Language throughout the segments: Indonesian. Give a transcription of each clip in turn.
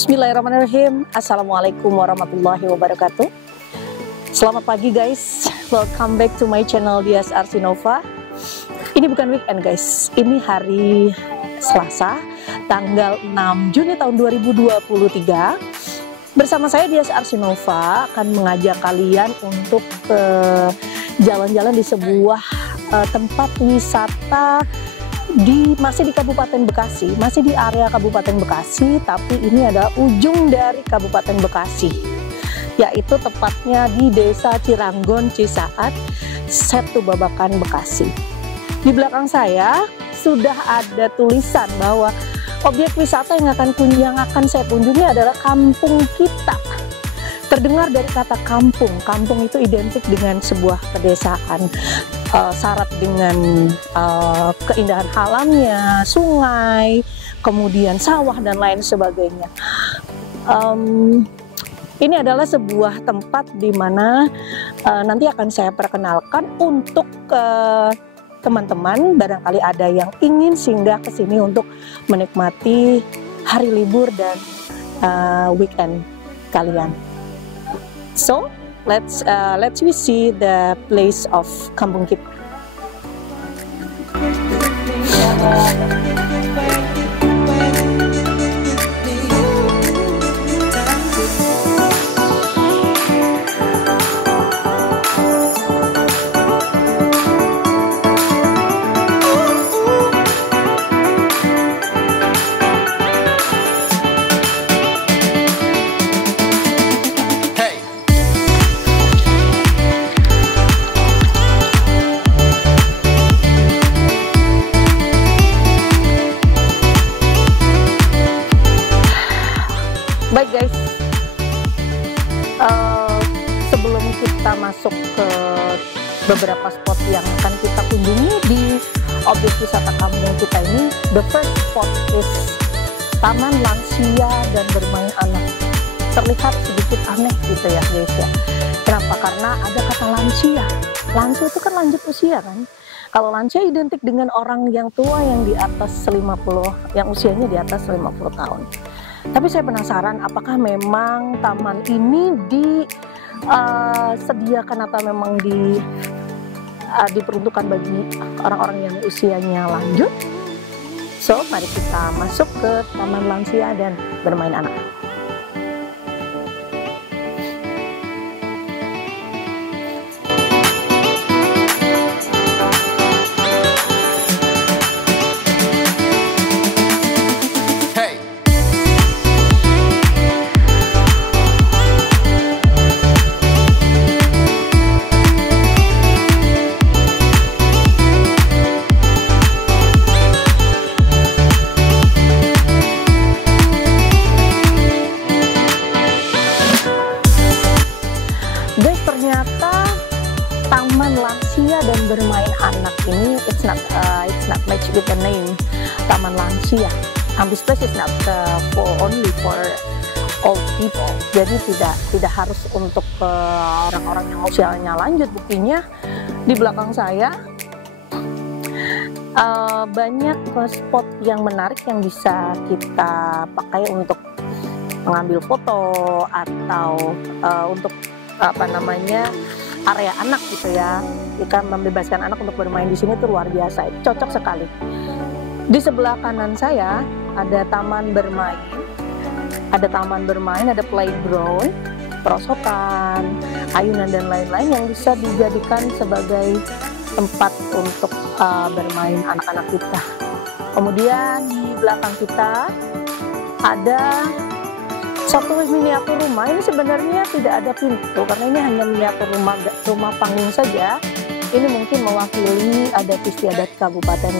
Bismillahirrahmanirrahim. Assalamualaikum warahmatullahi wabarakatuh. Selamat pagi guys, welcome back to my channel Dias Arsinova. Ini bukan weekend guys, ini hari Selasa tanggal 6 Juni tahun 2023. Bersama saya Dias Arsinova akan mengajak kalian untuk jalan-jalan di sebuah tempat wisata masih di Kabupaten Bekasi, masih di area Kabupaten Bekasi, tapi ini adalah ujung dari Kabupaten Bekasi, yaitu tepatnya di Desa Ciranggon Cisaat, Setu Babakan, Bekasi. Di belakang saya sudah ada tulisan bahwa objek wisata yang akan saya kunjungi adalah kampung kita. Terdengar dari kata kampung, kampung itu identik dengan sebuah pedesaan, syarat dengan keindahan alamnya, sungai, kemudian sawah dan lain sebagainya. Ini adalah sebuah tempat di mana nanti akan saya perkenalkan untuk teman-teman, barangkali ada yang ingin singgah ke sini untuk menikmati hari libur dan weekend kalian. So let's we see the place of Kampung Kita. Baik guys, sebelum kita masuk ke beberapa spot yang akan kita kunjungi di objek wisata kampung kita ini, the first spot is Taman Lansia dan Bermain Anak. Terlihat sedikit aneh gitu ya guys ya. Kenapa? Karena ada kata lansia. Lansia itu kan lanjut usia kan. Kalau lansia identik dengan orang yang tua yang di atas 50, yang usianya di atas 50 tahun. Tapi saya penasaran apakah memang taman ini disediakan atau memang diperuntukkan bagi orang-orang yang usianya lanjut. So, mari kita masuk ke Taman Lansia dan Bermain Anak. Ternyata Taman Lansia dan Bermain Anak ini it's not match with the name Taman Lansia. This place is not only for old people. Jadi tidak harus untuk orang-orang yang usianya lanjut. Buktinya di belakang saya banyak spot yang menarik yang bisa kita pakai untuk mengambil foto atau untuk area anak gitu ya. Kita membebaskan anak untuk bermain di sini itu luar biasa, cocok sekali. Di sebelah kanan saya ada taman bermain, ada playground, perosotan, ayunan dan lain-lain yang bisa dijadikan sebagai tempat untuk bermain anak-anak kita. Kemudian di belakang kita ada satu miniatur rumah. Ini sebenarnya tidak ada pintu karena ini hanya miniatur rumah panggung saja. Ini mungkin mewakili adat istiadat Kabupaten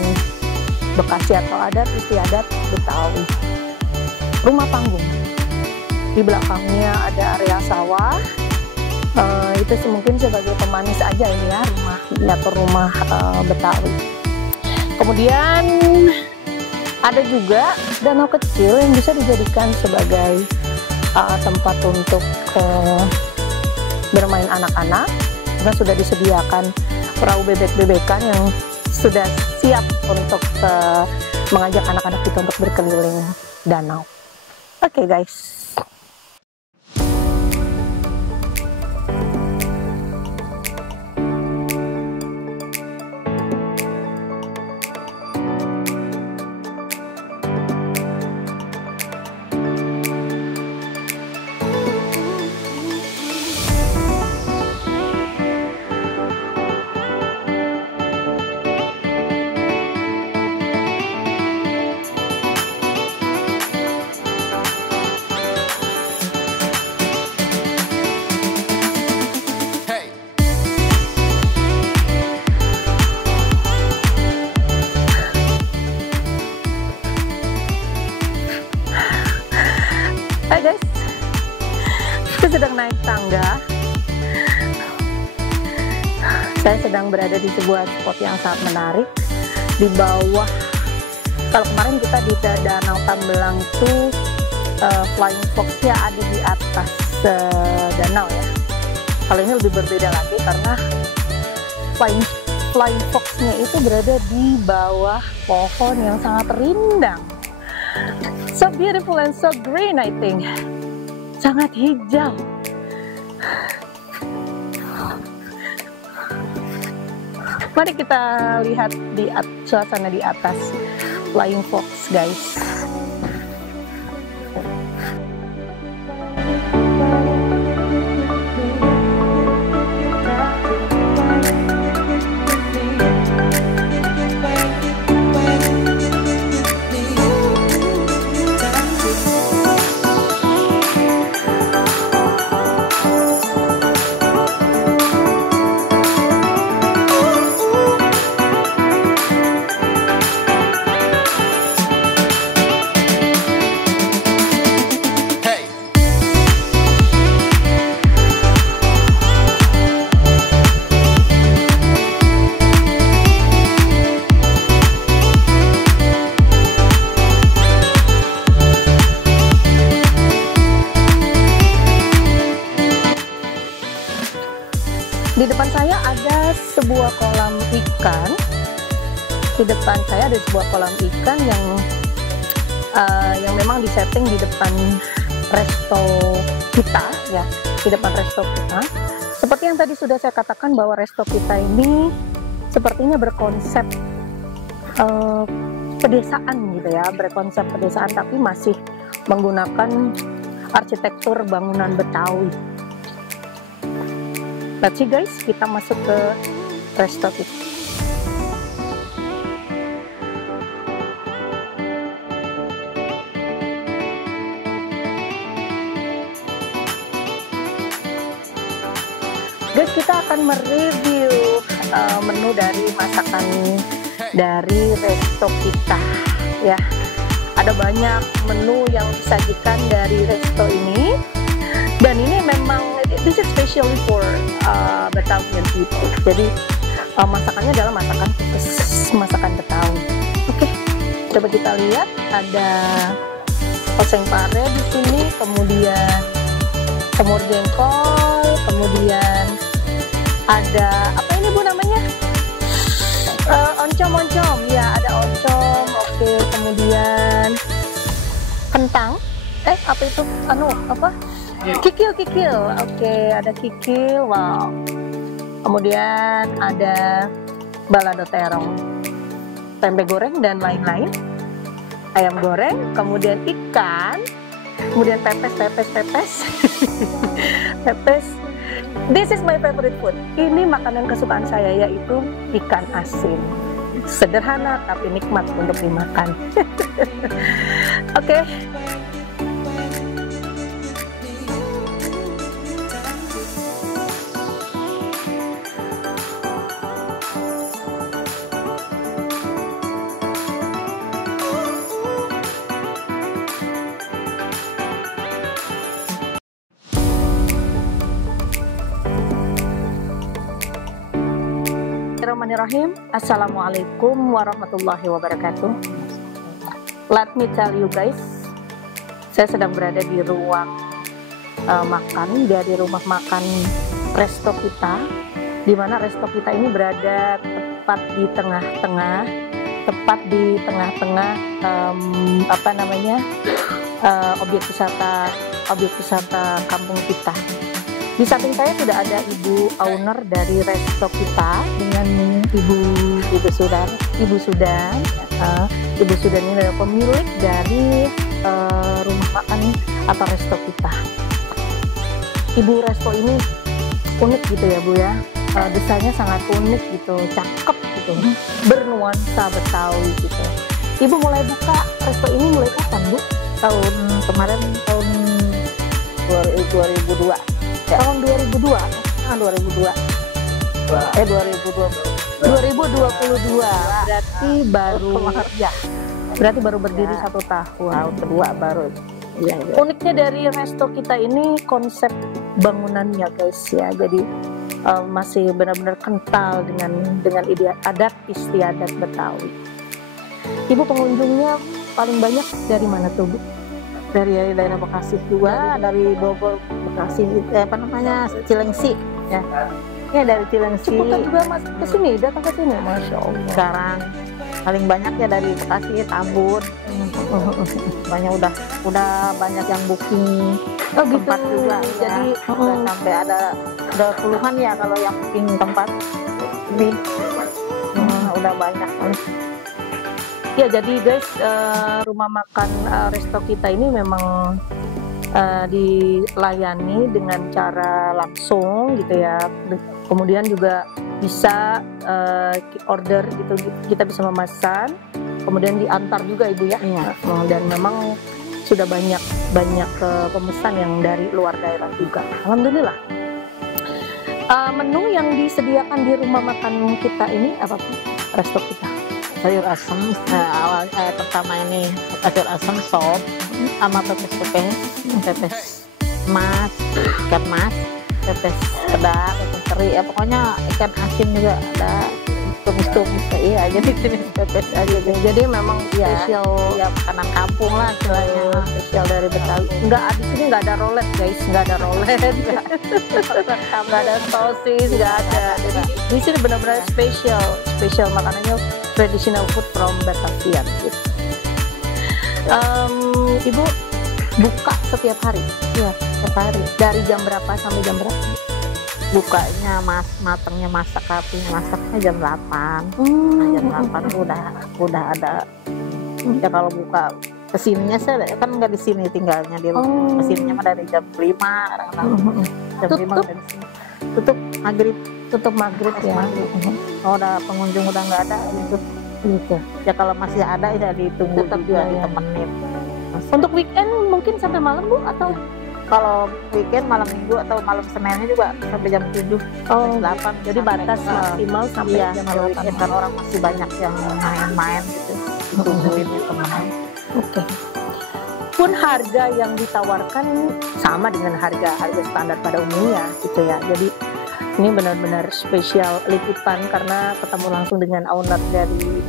Bekasi atau adat istiadat Betawi. Rumah panggung. Di belakangnya ada area sawah. Itu mungkin sebagai pemanis aja ini ya, miniatur rumah Betawi. Kemudian ada juga danau kecil yang bisa dijadikan sebagai tempat untuk bermain anak-anak. Kita sudah disediakan perahu bebek-bebekan yang sudah siap untuk mengajak anak-anak kita untuk berkeliling danau. Oke guys. Hai guys, saya sedang naik tangga. Saya sedang berada di sebuah spot yang sangat menarik. Di bawah, kalau kemarin kita di Danau Tambelang itu Flying Fox-nya ada di atas danau ya. Kalau ini lebih berbeda lagi karena Flying Fox-nya itu berada di bawah pohon yang sangat rindang. So beautiful and so green, I think. Sangat hijau. Mari kita lihat di suasana di atas Flying Fox, guys. Di depan saya ada sebuah kolam ikan. Di depan saya ada sebuah kolam ikan yang memang disetting di depan resto kita ya, di depan resto kita. Seperti yang tadi sudah saya katakan bahwa resto kita ini sepertinya berkonsep pedesaan gitu ya, berkonsep pedesaan tapi masih menggunakan arsitektur bangunan Betawi. Let's see guys, kita masuk ke resto kita. Guys, kita akan mereview menu dari masakan dari resto kita ya. Ada banyak menu yang disajikan dari resto ini, dan ini memang this is specially for Betawian people. Jadi masakannya adalah masakan khusus, masakan Betawi. Oke, coba kita lihat, ada oseng pare di sini, kemudian semur jengkol, kemudian ada apa ini Bu namanya? Oncom ya, ada oncom. Oke, kemudian kentang. Apa itu? Kikil. Oke, ada kikil. Wow. Kemudian ada balado terong, tempe goreng dan lain-lain. Ayam goreng, kemudian ikan, kemudian pepes. Pepes. This is my favorite food. Ini makanan kesukaan saya, yaitu ikan asin. Sederhana tapi nikmat untuk dimakan. Oke. Bismillahirrahmanirrahim. Assalamualaikum warahmatullahi wabarakatuh. Let me tell you guys, saya sedang berada di ruang makan dari rumah makan resto kita, di mana resto kita ini berada tepat di tengah-tengah objek wisata kampung kita. Di samping saya sudah ada Ibu owner dari resto kita dengan Ibu Sudan. Ibu Sudan ini adalah pemilik dari rumah makan atau resto kita. Ibu resto ini unik gitu ya Bu ya, desainnya sangat unik gitu, cakep gitu, bernuansa Betawi gitu. Ibu mulai buka resto ini mulai kapan Bu? Tahun 2002. Ya. Tahun 2002. 2022. Berarti baru berdiri Ya. 1 tahun. Tahun kedua baru. Iya. Uniknya dari resto kita ini konsep bangunannya guys ya, jadi masih benar-benar kental dengan adat istiadat Betawi. Ibu pengunjungnya paling banyak dari mana tuh Bu? Dari daerah Bekasi juga, dari Bogor, Bekasi, Cilengsi, ya. Ya dari Cilengsi. Ciputat juga masuk ke sini, datang ke sini, Masya Allah. Sekarang paling banyak ya dari Bekasi, Tambun. Banyak udah banyak yang booking tempat juga. Jadi Ya. Udah sampai ada puluhan ya kalau yang booking tempat lebih. Udah banyak. ya jadi guys, rumah makan resto kita ini memang dilayani dengan cara langsung gitu ya. Kemudian juga bisa order gitu, kita bisa memesan, kemudian diantar juga Ibu ya. Iya. Dan memang sudah banyak pemesan yang dari luar daerah juga. Alhamdulillah. Menu yang disediakan di rumah makan kita ini apa Bu? Resto kita. Sayur asem, pertama ini sayur asem sop sama pepes mas, ikan mas, pepes peda, pepes teri, ya pokoknya ikan asin juga ada, tumis iya, jadi jenis pepes aja. Jadi memang spesial ya makanan kampung lah istilahnya, spesial dari Betawi. Enggak, di sini nggak ada rolet guys, nggak ada rolet, nggak ada sosis, nggak ada. Jadi di sini benar-benar spesial makanannya traditional food from Batavian gitu. Ibu buka setiap hari? Iya, setiap hari. Dari jam berapa sampai jam berapa? Bukanya matangnya masaknya jam 8. Jam 8 udah ada. Ya kalau buka kesininya saya kan nggak di sini tinggalnya di rumah. Kesininya mah dari jam 5 kadang-kadang. Jam 5 dari sini. Tutup maghrib ya. Kalau udah pengunjung udah nggak ada gitu. Ya kalau masih ada ya ditunggu Tetap juga ya. ditemenin. Untuk weekend mungkin sampai malam Bu atau? Kalau weekend malam minggu atau malam Seninnya juga sampai jam 7, Oh, 8. jadi batas maksimal sampai Iya, jam kalau 8. weekend kan orang masih banyak yang main-main gitu. Tungguin teman. Oke. Pun harga yang ditawarkan sama dengan harga standar pada umumnya gitu ya. Jadi ini benar-benar spesial liputan karena ketemu langsung dengan owner dari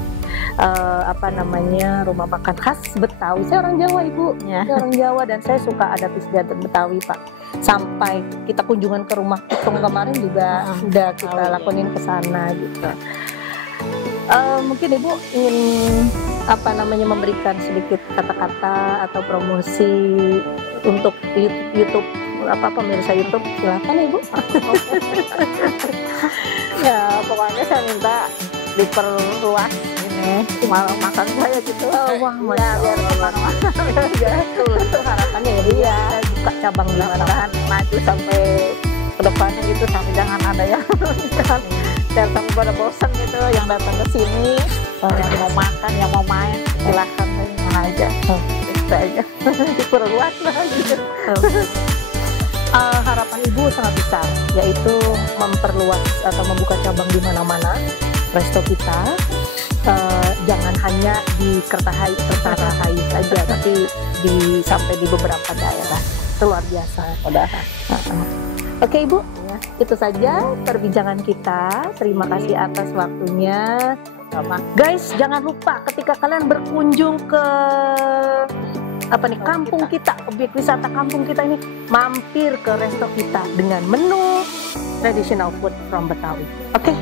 rumah makan khas Betawi. Saya orang Jawa Ibu, Ya. saya orang Jawa dan saya suka adat istiadat Betawi Pak. Sampai kita kunjungan ke rumah Pitung kemarin juga sudah kita lakonin ke sana gitu. Mungkin Ibu ingin memberikan sedikit kata-kata atau promosi untuk YouTube pemirsa YouTube, silakan Ibu. Ya pokoknya saya minta diperluas ini makan saya gitu. Wah, Ya biar kemana-mana. Itu harapannya ya Bu. Iya. Buka cabang di mana. Mudah-mudahan maju sampai ke depannya gitu, sampai jangan ada yang datang pada bosan gitu yang datang ke sini, yang mau makan, yang mau main silahkan mana aja. Itu aja. Diperluas lah gitu. Harapan Ibu sangat besar, yaitu memperluas atau membuka cabang di mana-mana resto kita. Jangan hanya di Kertahai saja, tapi sampai di beberapa daerah. Itu luar biasa. Oke Ibu, itu saja perbincangan kita. Terima kasih atas waktunya. Guys, jangan lupa ketika kalian berkunjung ke kampung kita, objek wisata kampung kita ini, mampir ke resto kita dengan menu traditional food from Betawi. Oke,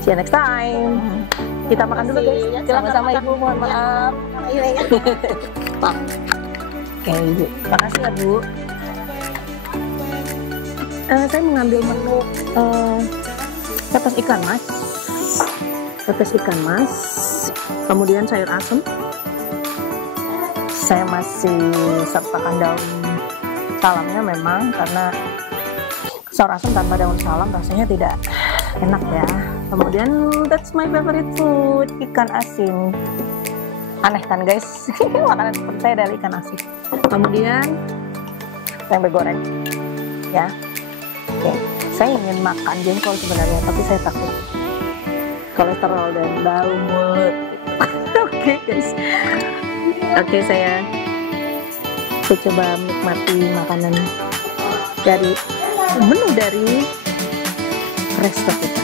see you next time. Kita makan dulu guys. Ya, Sama-sama makan. Ibu, mohon maaf. Iya. Oke Ibu, makasih ya Bu. Saya mengambil menu pepes ikan mas, kemudian sayur asem. Saya masih sertakan daun salamnya memang, karena sayur asem tanpa daun salam rasanya tidak enak ya. Kemudian that's my favorite food, ikan asin. Aneh kan guys, makanan seperti saya adalah ikan asin. Kemudian tempe goreng ya. Oke, saya ingin makan jengkol sebenarnya, tapi saya takut kolesterol dan bau mulut. Oke guys, oke saya coba menikmati makanan dari menu dari resto kita.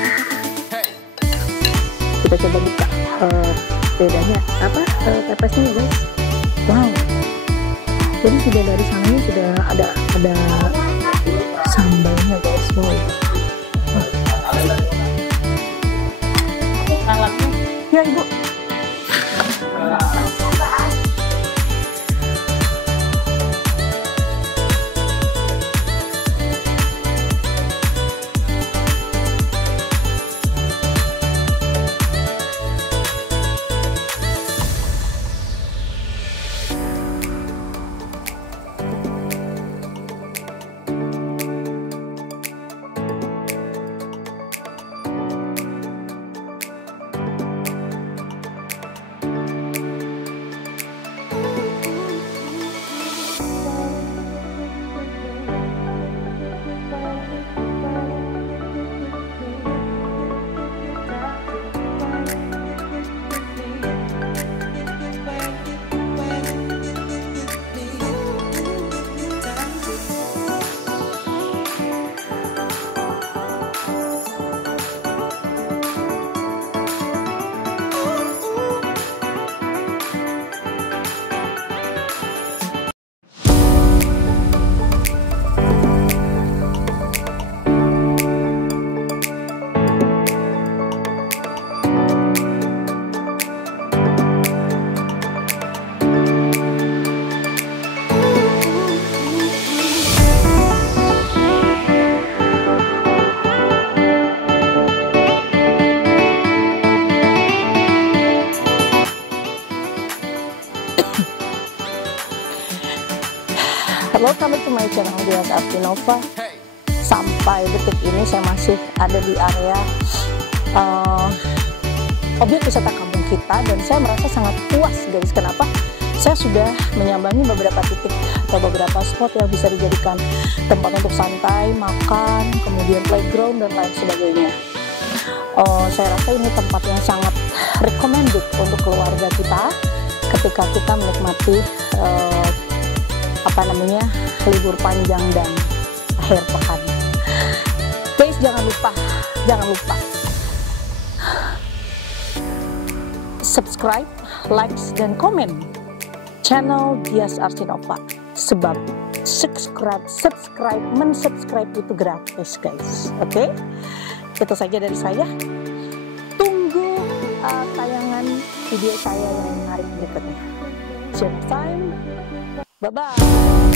Kita coba buka bedanya apa pepesnya ya guys. Wow, jadi sudah dari sananya sudah ada sambalnya guys. Wow, salamnya ya Ibu. Welcome to my channel Dias Arsinova. Sampai detik ini saya masih ada di area objek wisata kampung kita, dan saya merasa sangat puas guys. Kenapa? Saya sudah menyambangi beberapa titik atau beberapa spot yang bisa dijadikan tempat untuk santai, makan, kemudian playground dan lain sebagainya. Saya rasa ini tempat yang sangat recommended untuk keluarga kita ketika kita menikmati libur panjang dan akhir pekan. Guys, jangan lupa subscribe, likes, dan komen channel Dias Arsinova, sebab mensubscribe itu gratis guys. Oke, itu saja dari saya. Tunggu tayangan video saya yang menarik berikutnya. See you next time. Bye-bye.